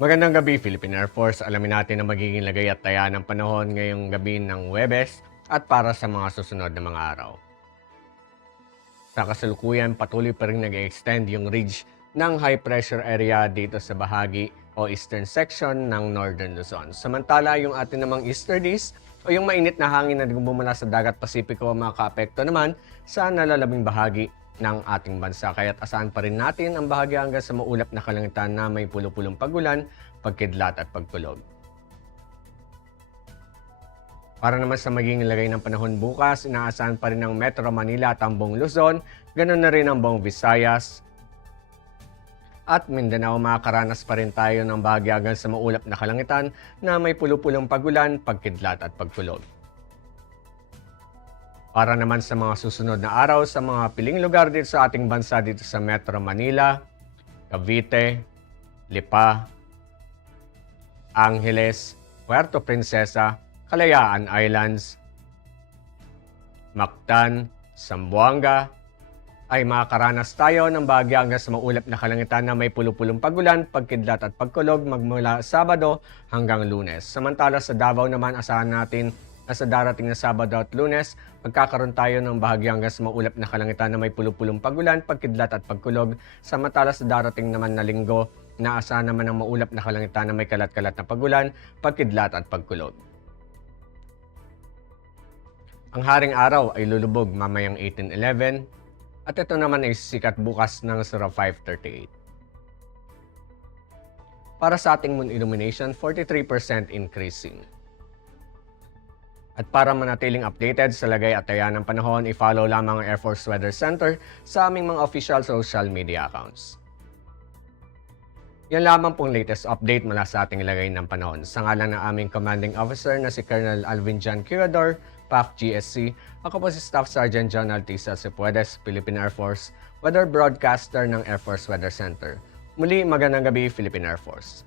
Magandang gabi, Philippine Air Force. Alamin natin ang magiging lagay at taya ng panahon ngayong gabi ng Huwebes at para sa mga susunod na mga araw. Sa kasalukuyan, patuloy pa rin nag-extend yung ridge ng high pressure area dito sa bahagi o eastern section ng Northern Luzon. Samantala, yung atin namang easterlies o yung mainit na hangin na bumula sa dagat Pasipiko makaapekto naman sa nalalabing bahagi ng ating bansa. Kaya't asahan pa rin natin ang bahagi hanggang sa maulap na kalangitan na may pulo-pulong pagulan, pagkidlat at pagkulog. Para naman sa magiging lagay ng panahon bukas, inaasahan pa rin ng Metro Manila at ang buong Luzon, ganoon na rin ang buong Visayas at Mindanao. Makakaranas pa rin tayo ng bahagi hanggang sa maulap na kalangitan na may pulo-pulong pagulan, pagkidlat at pagkulog. Para naman sa mga susunod na araw sa mga piling lugar dito sa ating bansa dito sa Metro Manila, Cavite, Lipa, Angeles, Puerto Princesa, Kalayaan Islands, Mactan, Zamboanga, ay makakaranas tayo ng bahagya hanggang sa maulap na kalangitan na may pulo-pulong pagulan, pagkidlat at pagkulog magmula Sabado hanggang Lunes. Samantala sa Davao naman, asahan natin na sa darating na Sabado at Lunes, magkakaroon tayo ng bahagya hanggang sa maulap na kalangitan na may pulo-pulong pagulan, pagkidlat at pagkulog. Samantala sa darating naman na Linggo, inaasahan naman ng maulap na kalangitan na may kalat-kalat na pagulan, pagkidlat at pagkulog. Ang haring araw ay lulubog mamayang 18:11 at ito naman ay sisikat bukas ng 05:38. Para sa ating moon illumination, 43% increasing. At para manatiling updated sa lagay at taya ng panahon, i-follow lamang ang Air Force Weather Center sa aming mga official social media accounts. Yan lamang pong latest update mula sa ating lagay ng panahon. Sa ngalan ng aming commanding officer na si Colonel Alvin John Curador, PAF GSC, ako po si Staff Sergeant John Altisa Cipuedes, Philippine Air Force, Weather Broadcaster ng Air Force Weather Center. Muli, magandang gabi, Philippine Air Force.